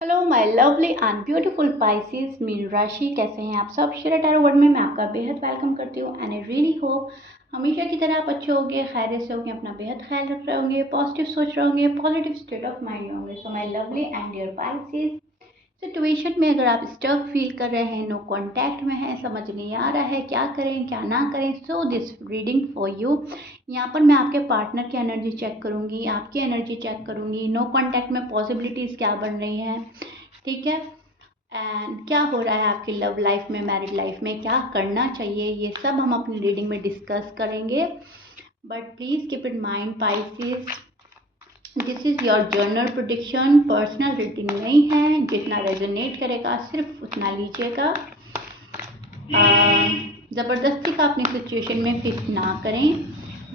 Hello my lovely and beautiful Pisces mean राशि, कैसे हैं आप सब। शेरा टैरो वर्ड में मैं आपका बेहद वेलकम करती हूँ एंड आई रियली होप हमेशा की तरह आप अच्छे होंगे, खैरियत से होंगे, अपना बेहद ख्याल रख रहे होंगे, पॉजिटिव सोच रहे होंगे, पॉजिटिव स्टेट ऑफ माइंड में होंगे। So my lovely and dear pieces, situation में अगर आप स्टक फील कर रहे हैं, नो कांटेक्ट में हैं, समझ नहीं आ रहा है क्या करें क्या ना करें, so this reading for you. यहाँ पर मैं आपके पार्टनर की एनर्जी चेक करूँगी, आपकी एनर्जी चेक करूँगी, नो कांटेक्ट में पॉसिबिलिटीज़ क्या बन रही हैं, ठीक है, एंड क्या हो रहा है आपकी लव लाइफ में, मैरिड लाइफ में क्या करना चाहिए, ये सब हम अपनी रीडिंग में डिस्कस करेंगे। But please keep in mind Pisces, this is your journal prediction, personal reading नहीं है। जितना रेजोनेट करेगा सिर्फ उतना लीजिएगा। ज़बरदस्ती का अपनी सिचुएशन में फिट ना करें।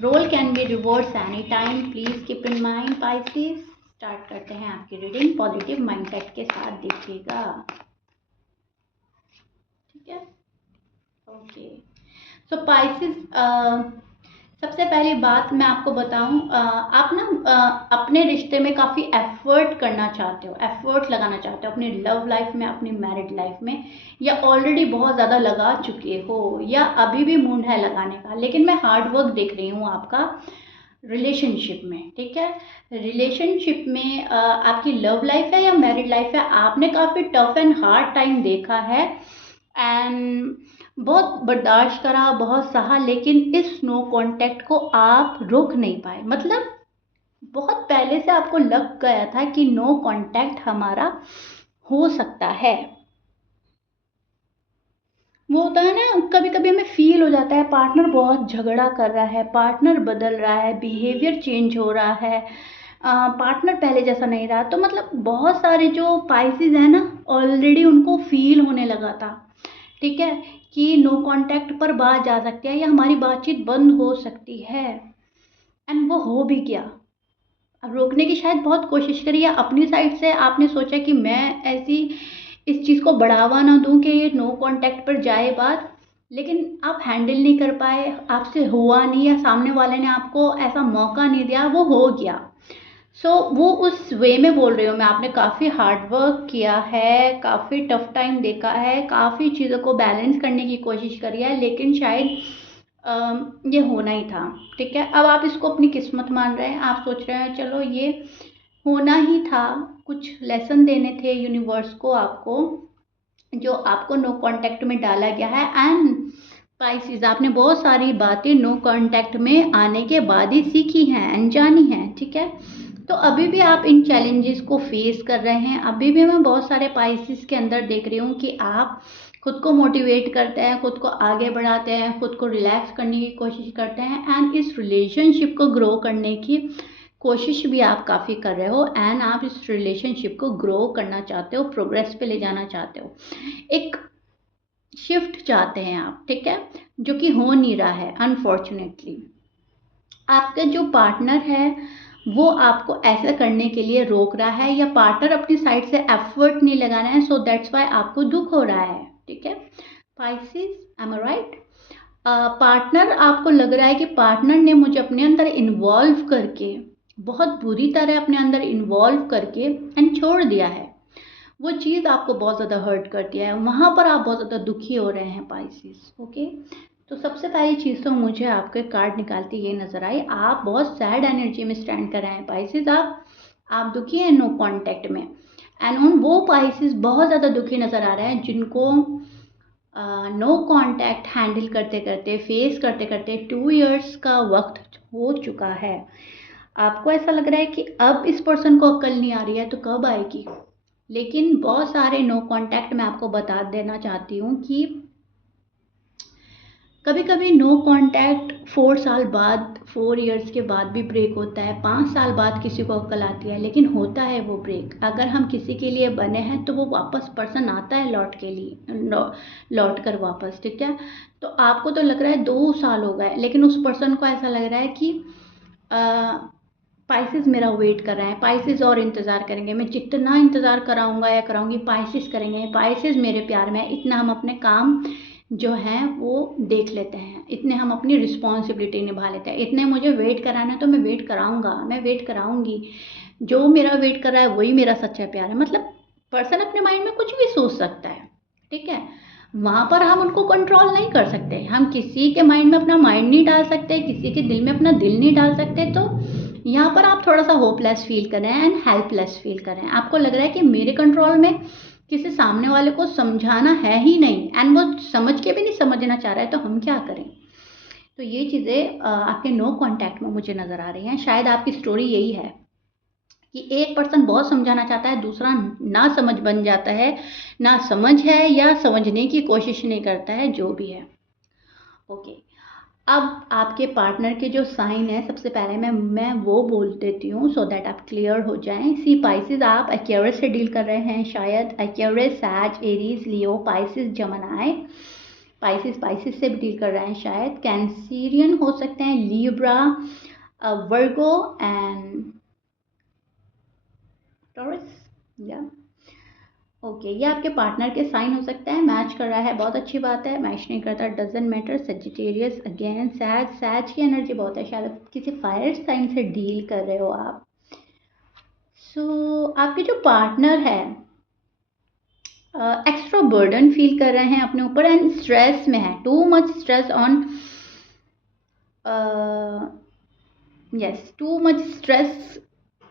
Role can be reverse any time, please keep in mind pieces. Start करते हैं आपकी रीडिंग, पॉजिटिव माइंडसेट के साथ देखिएगा, ठीक है। ओके, सो पाइसेस, सबसे पहली बात मैं आपको बताऊं, आप ना अपने रिश्ते में काफ़ी एफर्ट करना चाहते हो, एफर्ट लगाना चाहते हो अपनी लव लाइफ में, अपनी मैरिड लाइफ में, या ऑलरेडी बहुत ज़्यादा लगा चुके हो या अभी भी मूड है लगाने का, लेकिन मैं हार्ड वर्क देख रही हूँ आपका रिलेशनशिप में, ठीक है। रिलेशनशिप में आपकी लव लाइफ है या मैरिड लाइफ है, आपने काफ़ी टफ एंड हार्ड टाइम देखा है एंड बहुत बर्दाश्त करा, बहुत सहा, लेकिन इस नो कांटेक्ट को आप रोक नहीं पाए। मतलब बहुत पहले से आपको लग गया था कि नो कांटेक्ट हमारा हो सकता है। वो होता है ना, कभी कभी हमें फील हो जाता है पार्टनर बहुत झगड़ा कर रहा है, पार्टनर बदल रहा है, बिहेवियर चेंज हो रहा है, पार्टनर पहले जैसा नहीं रहा। तो मतलब बहुत सारे जो पाइसेस है ना, ऑलरेडी उनको फील होने लगा था, ठीक है, कि नो कांटेक्ट पर बात जा सकती है या हमारी बातचीत बंद हो सकती है, एंड वो हो भी गया। रोकने की शायद बहुत कोशिश करी, या अपनी साइड से आपने सोचा कि मैं ऐसी इस चीज़ को बढ़ावा ना दूं कि ये नो कांटेक्ट पर जाए बात, लेकिन आप हैंडल नहीं कर पाए, आपसे हुआ नहीं, या सामने वाले ने आपको ऐसा मौका नहीं दिया, वो हो गया। वो उस वे में बोल रही हूँ मैं, आपने काफ़ी हार्ड वर्क किया है, काफ़ी टफ टाइम देखा है, काफ़ी चीज़ों को बैलेंस करने की कोशिश करी है, लेकिन शायद ये होना ही था, ठीक है। अब आप इसको अपनी किस्मत मान रहे हैं, आप सोच रहे हैं चलो ये होना ही था, कुछ लेसन देने थे यूनिवर्स को आपको, जो आपको नो कांटेक्ट में डाला गया है। एंड पाइसेस, आपने बहुत सारी बातें नो कांटेक्ट में आने के बाद ही सीखी हैं एंड जानी हैं, ठीक है। तो अभी भी आप इन चैलेंजेस को फेस कर रहे हैं। अभी भी मैं बहुत सारे पाइसेस के अंदर देख रही हूँ कि आप खुद को मोटिवेट करते हैं, खुद को आगे बढ़ाते हैं, खुद को रिलैक्स करने की कोशिश करते हैं, एंड इस रिलेशनशिप को ग्रो करने की कोशिश भी आप काफ़ी कर रहे हो, एंड आप इस रिलेशनशिप को ग्रो करना चाहते हो, प्रोग्रेस पे ले जाना चाहते हो, एक शिफ्ट चाहते हैं आप, ठीक है, जो कि हो नहीं रहा है अनफॉर्चुनेटली। आपका जो पार्टनर है वो आपको ऐसा करने के लिए रोक रहा है, या पार्टनर अपनी साइड से एफर्ट नहीं लगा रहा है, सो दैट्स वाई आपको दुख हो रहा है, ठीक है। पाइसेस, एम आई राइट। पार्टनर, आपको लग रहा है कि पार्टनर ने मुझे अपने अंदर इन्वॉल्व करके, बहुत बुरी तरह अपने अंदर इन्वॉल्व करके एंड छोड़ दिया है। वो चीज़ आपको बहुत ज़्यादा हर्ट करती है, वहाँ पर आप बहुत ज़्यादा दुखी हो रहे हैं पाइसेस, ओके। तो सबसे पहली चीज़ तो मुझे आपके कार्ड निकालती ये नज़र आई, आप बहुत सैड एनर्जी में स्टैंड कर रहे हैं पाइसेस, आप दुखी हैं नो कांटेक्ट में, एंड उन वो पाइसेस बहुत ज़्यादा दुखी नज़र आ रहे हैं जिनको नो कांटेक्ट हैंडल करते करते, फेस करते करते 2 इयर्स का वक्त हो चुका है। आपको ऐसा लग रहा है कि अब इस पर्सन को अक्ल नहीं आ रही है तो कब आएगी, लेकिन बहुत सारे नो कांटेक्ट मैं आपको बता देना चाहती हूँ कि कभी कभी नो कांटेक्ट 4 साल बाद, 4 इयर्स के बाद भी ब्रेक होता है, 5 साल बाद किसी को अक्ल आती है, लेकिन होता है वो ब्रेक। अगर हम किसी के लिए बने हैं तो वो वापस पर्सन आता है लौट के लिए, लौट कर वापस, ठीक है। तो आपको तो लग रहा है 2 साल हो गए, लेकिन उस पर्सन को ऐसा लग रहा है कि पाइसेस मेरा वेट कर रहे हैं, पाइसेस और इंतज़ार करेंगे, मैं जितना इंतज़ार कराऊंगा या कराऊंगी पाइसेस करेंगे, पाइसेस मेरे प्यार में है, इतना हम अपने काम जो हैं वो देख लेते हैं, इतने हम अपनी रिस्पॉन्सिबिलिटी निभा लेते हैं, इतने मुझे वेट कराना है तो मैं वेट कराऊंगा, मैं वेट कराऊंगी, जो मेरा वेट कर रहा है वही मेरा सच्चा प्यार है। मतलब पर्सन अपने माइंड में कुछ भी सोच सकता है, ठीक है। वहाँ पर हम उनको कंट्रोल नहीं कर सकते, हम किसी के माइंड में अपना माइंड नहीं डाल सकते, किसी के दिल में अपना दिल नहीं डाल सकते। तो यहाँ पर आप थोड़ा सा होपलेस फील कर रहे हैं एंड हेल्पलेस फील कर रहे हैं। आपको लग रहा है कि मेरे कंट्रोल में किसी सामने वाले को समझाना है ही नहीं, एंड वो समझ के भी नहीं समझना चाह रहा है, तो हम क्या करें। तो ये चीज़ें आपके नो कांटेक्ट में मुझे नज़र आ रही हैं। शायद आपकी स्टोरी यही है कि एक पर्सन बहुत समझाना चाहता है, दूसरा ना समझ बन जाता है, ना समझ है या समझने की कोशिश नहीं करता है, जो भी है। ओके, अब आपके पार्टनर के जो साइन है, सबसे पहले मैं वो बोल देती हूँ सो दैट आप क्लियर हो जाएं। सी पाइसिस, आप एक्वेरियस से डील कर रहे हैं, शायद एक्वेरियस, सैज, एरीज, लियो, पाइसिस, जमनाई। पाइसिस से भी डील कर रहे हैं शायद। कैंसिरियन हो सकते हैं, लिब्रा, वर्गो एंड टॉरस, या ओके। ये आपके पार्टनर के साइन हो सकते हैं। मैच कर रहा है, बहुत अच्छी बात है। मैच नहीं करता, डजंट मैटर। सजिटेरियस अगेन, सैज की एनर्जी बहुत है, शायद किसी फायर साइन से डील कर रहे हो आप। सो आपके जो पार्टनर है एक्स्ट्रा बर्डन फील कर रहे हैं अपने ऊपर एंड स्ट्रेस में है, too much stress on, yes, too much stress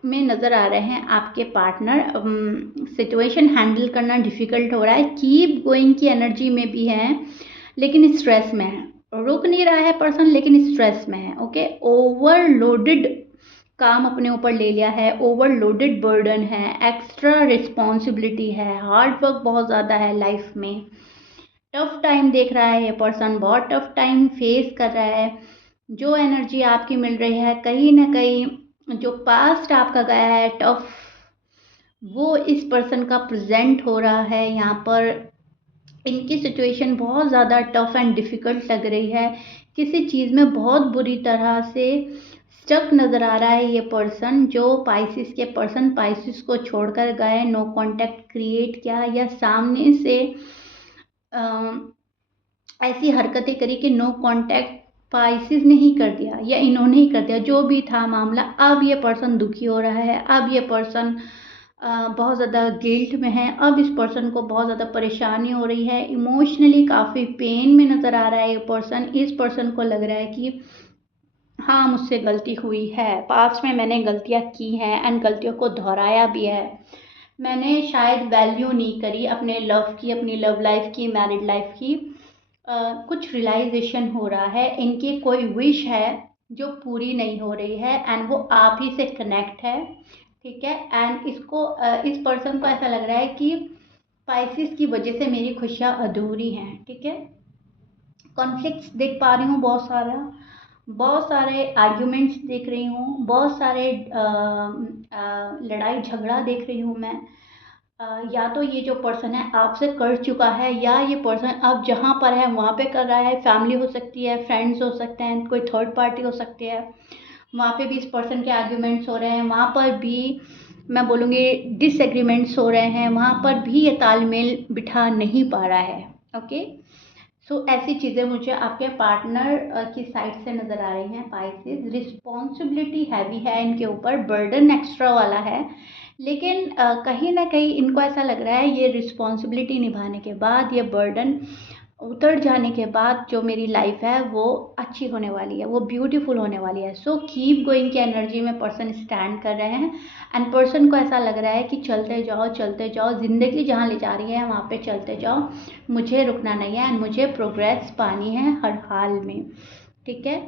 में नज़र आ रहे हैं आपके पार्टनर। सिचुएशन हैंडल करना डिफ़िकल्ट हो रहा है। कीप गोइंग की एनर्जी में भी है, लेकिन स्ट्रेस में है। रुक नहीं रहा है पर्सन, लेकिन स्ट्रेस में है। ओके, ओवरलोडेड काम अपने ऊपर ले लिया है, ओवरलोडेड बर्डन है, एक्स्ट्रा रिस्पॉन्सिबिलिटी है, हार्ड वर्क बहुत ज़्यादा है लाइफ में। टफ टाइम देख रहा है ये पर्सन, बहुत टफ टाइम फेस कर रहा है। जो एनर्जी आपकी मिल रही है, कहीं ना कहीं जो पास्ट आपका गया है टफ, वो इस पर्सन का प्रेजेंट हो रहा है यहाँ पर। इनकी सिचुएशन बहुत ज़्यादा टफ एंड डिफ़िकल्ट लग रही है, किसी चीज़ में बहुत बुरी तरह से स्टक नज़र आ रहा है ये पर्सन। जो पाइसिस के पर्सन पाइसिस को छोड़कर गए, नो कांटेक्ट क्रिएट किया, या सामने से ऐसी हरकतें करी कि नो कांटेक्ट पाइसिस ने ही कर दिया या इन्होंने ही कर दिया, जो भी था मामला। अब ये पर्सन दुखी हो रहा है, अब ये पर्सन बहुत ज़्यादा गिल्ट में है, अब इस पर्सन को बहुत ज़्यादा परेशानी हो रही है, इमोशनली काफ़ी पेन में नज़र आ रहा है ये पर्सन। इस पर्सन को लग रहा है कि हाँ, मुझसे गलती हुई है, पास्ट में मैंने गलतियाँ की हैं एंड गलतियों को दोहराया भी है। मैंने शायद वैल्यू नहीं करी अपने लव की, अपनी लव लाइफ की, मैरिड लाइफ की। कुछ रियलाइजेशन हो रहा है, इनकी कोई विश है जो पूरी नहीं हो रही है एंड वो आप ही से कनेक्ट है, ठीक है। एंड इसको इस पर्सन को ऐसा लग रहा है कि पाइसिस की वजह से मेरी खुशियाँ अधूरी हैं, ठीक है। कॉन्फ्लिक्ट्स देख पा रही हूँ, बहुत सारे आर्ग्यूमेंट्स देख रही हूँ, बहुत सारे लड़ाई झगड़ा देख रही हूँ मैं। या तो ये जो पर्सन है आपसे कर चुका है, या ये पर्सन अब जहाँ पर है वहाँ पे कर रहा है। फैमिली हो सकती है, फ्रेंड्स हो सकते हैं, कोई थर्ड पार्टी हो सकती है, वहाँ पे भी इस पर्सन के आर्ग्यूमेंट्स हो रहे हैं, वहाँ पर भी मैं बोलूँगी डिसएग्रीमेंट्स हो रहे हैं, वहाँ पर भी ये तालमेल बिठा नहीं पा रहा है। ओके, सो ऐसी चीज़ें मुझे आपके पार्टनर की साइड से नज़र आ रही हैं। पाइसेस, रिस्पॉन्सिबिलिटी हैवी है इनके ऊपर, बर्डन एक्स्ट्रा वाला है, लेकिन कहीं ना कहीं इनको ऐसा लग रहा है ये रिस्पॉन्सिबिलिटी निभाने के बाद, ये बर्डन उतर जाने के बाद जो मेरी लाइफ है वो अच्छी होने वाली है, वो ब्यूटीफुल होने वाली है। सो कीप गोइंग की एनर्जी में पर्सन स्टैंड कर रहे हैं एंड पर्सन को ऐसा लग रहा है कि चलते जाओ, ज़िंदगी जहाँ ले जा रही है वहाँ पे चलते जाओ, मुझे रुकना नहीं है एंड मुझे प्रोग्रेस पानी है हर हाल में, ठीक है।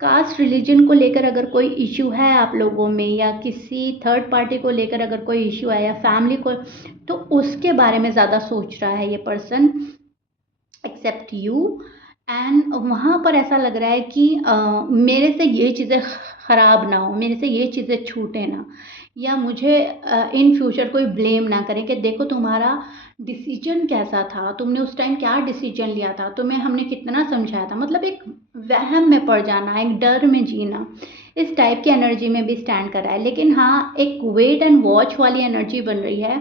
कास्ट रिलीजन को लेकर अगर कोई इशू है आप लोगों में, या किसी थर्ड पार्टी को लेकर अगर कोई इशू है, या फैमिली को, तो उसके बारे में ज़्यादा सोच रहा है ये पर्सन एक्सेप्ट यू। एंड वहाँ पर ऐसा लग रहा है कि मेरे से ये चीज़ें ख़राब ना हो, मेरे से ये चीज़ें छूटे ना, या मुझे इन फ्यूचर कोई ब्लेम ना करें कि देखो तुम्हारा डिसीजन कैसा था, तुमने उस टाइम क्या डिसीजन लिया था, तुम्हें हमने कितना समझाया था। मतलब एक वहम में पड़ जाना, एक डर में जीना, इस टाइप की एनर्जी में भी स्टैंड कर रहा है। लेकिन हाँ, एक वेट एंड वॉच वाली एनर्जी बन रही है।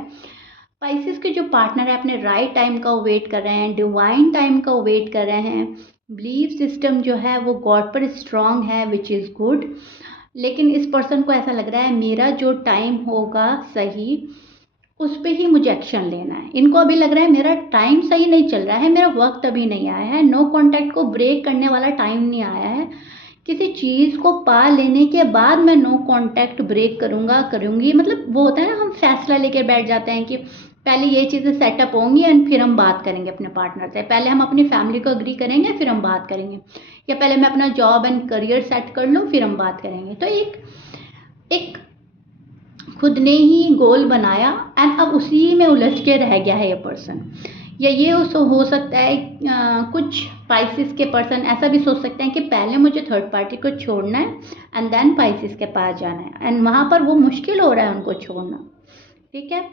स्पाइसेस के जो पार्टनर है अपने राइट टाइम का वेट कर रहे हैं, डिवाइन टाइम का वेट कर रहे हैं। बिलीफ सिस्टम जो है वो गॉड पर स्ट्रांग है, विच इज़ गुड। लेकिन इस पर्सन को ऐसा लग रहा है मेरा जो टाइम होगा सही, उस पे ही मुझे एक्शन लेना है। इनको अभी लग रहा है मेरा टाइम सही नहीं चल रहा है, मेरा वक्त अभी नहीं आया है, नो कॉन्टैक्ट को ब्रेक करने वाला टाइम नहीं आया है। किसी चीज़ को पा लेने के बाद मैं नो कॉन्टैक्ट ब्रेक करूँगा, करूँगी, मतलब वो होता है ना, हम फैसला लेकर बैठ जाते हैं कि पहले ये चीज़ें सेटअप होंगी एंड फिर हम बात करेंगे अपने पार्टनर से। पहले हम अपनी फैमिली को एग्री करेंगे फिर हम बात करेंगे, या पहले मैं अपना जॉब एंड करियर सेट कर लूँ फिर हम बात करेंगे। तो एक खुद ने ही गोल बनाया एंड अब उसी में उलझ के रह गया है ये पर्सन। या ये हो सकता है कुछ पाइसिस के पर्सन ऐसा भी सोच सकते हैं कि पहले मुझे थर्ड पार्टी को छोड़ना है एंड देन पाइसिस के पास जाना है, एंड वहाँ पर वो मुश्किल हो रहा है उनको छोड़ना। ठीक है,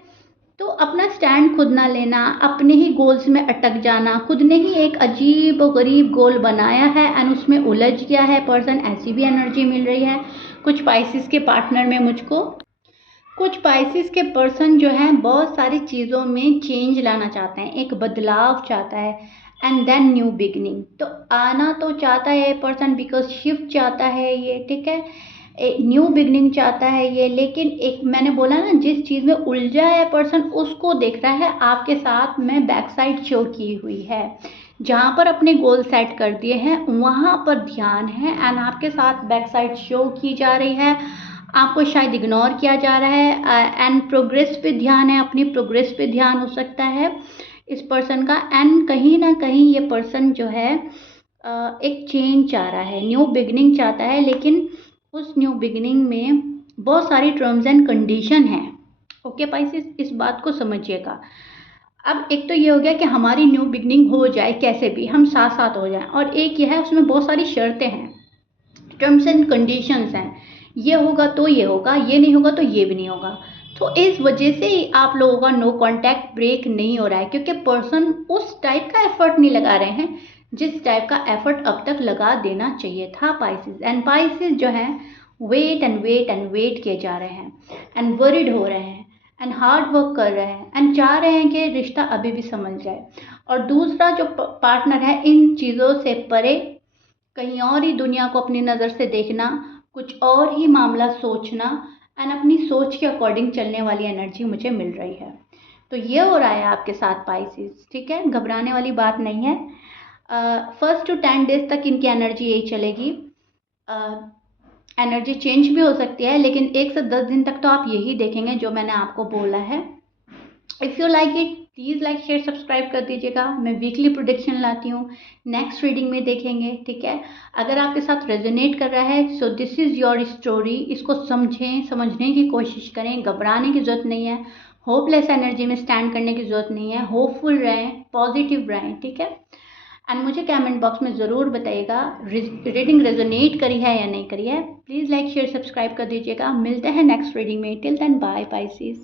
तो अपना स्टैंड खुद ना लेना, अपने ही गोल्स में अटक जाना, खुद ने ही एक अजीब और गरीब गोल बनाया है एंड उसमें उलझ गया है पर्सन, ऐसी भी एनर्जी मिल रही है कुछ पाइसिस के पार्टनर में मुझको। कुछ पाइसिस के पर्सन जो हैं बहुत सारी चीज़ों में चेंज लाना चाहते हैं, एक बदलाव चाहता है एंड देन न्यू बिगनिंग। तो आना तो चाहता है ये पर्सन बिकॉज शिफ्ट चाहता है ये, ठीक है, एक न्यू बिगनिंग चाहता है ये, लेकिन एक मैंने बोला ना जिस चीज़ में उलझा है पर्सन उसको देख रहा है आपके साथ में बैक साइड शो की हुई है। जहाँ पर अपने गोल सेट कर दिए हैं वहाँ पर ध्यान है एंड आपके साथ बैक साइड शो की जा रही है, आपको शायद इग्नोर किया जा रहा है एंड प्रोग्रेस पे ध्यान है, अपनी प्रोग्रेस पे ध्यान हो सकता है इस पर्सन का। एंड कहीं ना कहीं ये पर्सन जो है एक चेंज चाह रहा है, न्यू बिगनिंग चाहता है, लेकिन उस न्यू बिगनिंग में बहुत सारी टर्म्स एंड कंडीशन है। ओके पाइसिस, इस बात को समझिएगा। अब एक तो ये हो गया कि हमारी न्यू बिगनिंग हो जाए कैसे भी, हम साथ साथ हो जाएं, और एक ये है उसमें बहुत सारी शर्तें हैं, टर्म्स एंड कंडीशंस हैं, ये होगा तो ये होगा, ये नहीं होगा तो ये भी नहीं होगा। तो इस वजह से ही आप लोगों का नो कांटेक्ट ब्रेक नहीं हो रहा है, क्योंकि पर्सन उस टाइप का एफर्ट नहीं लगा रहे हैं जिस टाइप का एफर्ट अब तक लगा देना चाहिए था पाइसिस। एंड पाइसिस जो है wait and wait and wait किए जा रहे हैं एंड वरिड हो रहे हैं एंड हार्ड वर्क कर रहे हैं एंड चाह रहे हैं कि रिश्ता अभी भी संभल जाए। और दूसरा जो पार्टनर है इन चीज़ों से परे कहीं और ही दुनिया को अपनी नज़र से देखना, कुछ और ही मामला सोचना एंड अपनी सोच के अकॉर्डिंग चलने वाली एनर्जी मुझे मिल रही है। तो ये हो रहा है आपके साथ पाइसिस, ठीक है, घबराने वाली बात नहीं है। 1 to 10 डेज तक इनकी एनर्जी यही चलेगी। एनर्जी चेंज भी हो सकती है, लेकिन 1 से 10 दिन तक तो आप यही देखेंगे जो मैंने आपको बोला है। If you like it please like share subscribe कर दीजिएगा। मैं वीकली प्रोडिक्शन लाती हूँ, नेक्स्ट रीडिंग में देखेंगे, ठीक है। अगर आपके साथ रेजोनेट कर रहा है so this is your story, इसको समझें, समझने की कोशिश करें, घबराने की ज़रूरत नहीं है, होपलेस एनर्जी में स्टैंड करने की ज़रूरत नहीं है, होपफुल रहें, पॉजिटिव रहें, ठीक है। एंड मुझे कमेंट बॉक्स में ज़रूर बताइएगा रीडिंग रेजोनेट करी है या नहीं करी है। प्लीज़ लाइक शेयर सब्सक्राइब कर दीजिएगा। मिलते हैं नेक्स्ट रीडिंग में, टिल देन बाय पाइसिस।